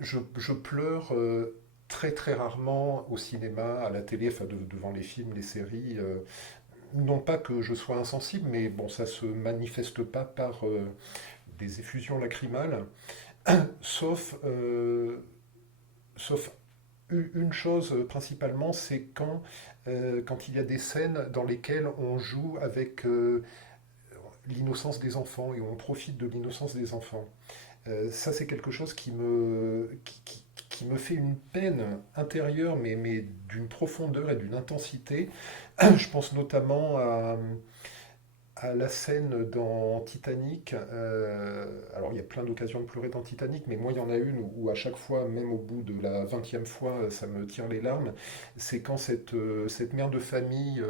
je pleure très très rarement au cinéma, à la télé, enfin devant les films, les séries. Non pas que je sois insensible, mais bon, ça se manifeste pas par des effusions lacrymales, sauf, sauf une chose principalement, c'est quand il y a des scènes dans lesquelles on joue avec l'innocence des enfants et on profite de l'innocence des enfants. Ça, c'est quelque chose qui me fait une peine intérieure, mais d'une profondeur et d'une intensité. Je pense notamment à la scène dans Titanic. Alors, il y a plein d'occasions de pleurer dans Titanic, mais moi, il y en a une où à chaque fois, même au bout de la 20e fois, ça me tire les larmes. C'est quand cette mère de famille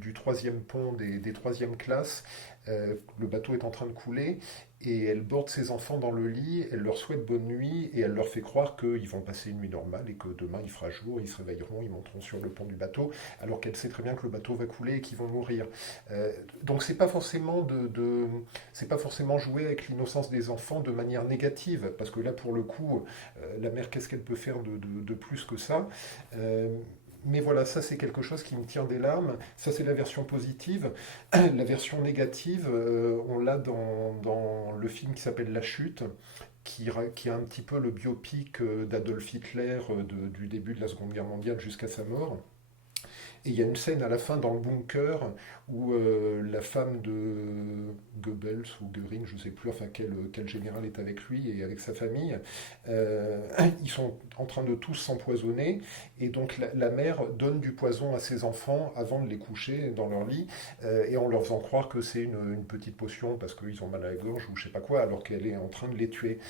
du troisième pont des troisièmes classes, le bateau est en train de couler, et elle borde ses enfants dans le lit, elle leur souhaite bonne nuit, et elle leur fait croire qu'ils vont passer une nuit normale, et que demain il fera jour, ils se réveilleront, ils monteront sur le pont du bateau, alors qu'elle sait très bien que le bateau va couler et qu'ils vont mourir. Donc c'est pas forcément jouer avec l'innocence des enfants de manière négative, parce que là pour le coup, la mère qu'est-ce qu'elle peut faire de plus que ça. Euh, mais voilà, ça c'est quelque chose qui me tire des larmes. Ça c'est la version positive. La version négative, on l'a dans le film qui s'appelle La Chute, qui est un petit peu le biopic d'Adolf Hitler du début de la Seconde Guerre mondiale jusqu'à sa mort. Et il y a une scène à la fin dans le bunker où la femme de Goebbels ou Göring, je ne sais plus, enfin quel général est avec lui et avec sa famille, euh, ils sont en train de tous s'empoisonner et donc la mère donne du poison à ses enfants avant de les coucher dans leur lit et en leur faisant croire que c'est une petite potion parce qu'ils ont mal à la gorge ou je sais pas quoi alors qu'elle est en train de les tuer.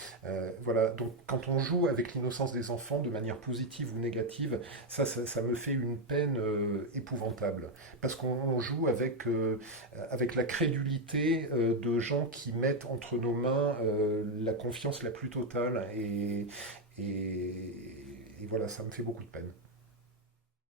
Voilà, donc quand on joue avec l'innocence des enfants de manière positive ou négative, ça me fait une peine épouvantable. Parce qu'on joue avec la crédulité de gens qui mettent entre nos mains la confiance la plus totale. Et voilà, ça me fait beaucoup de peine.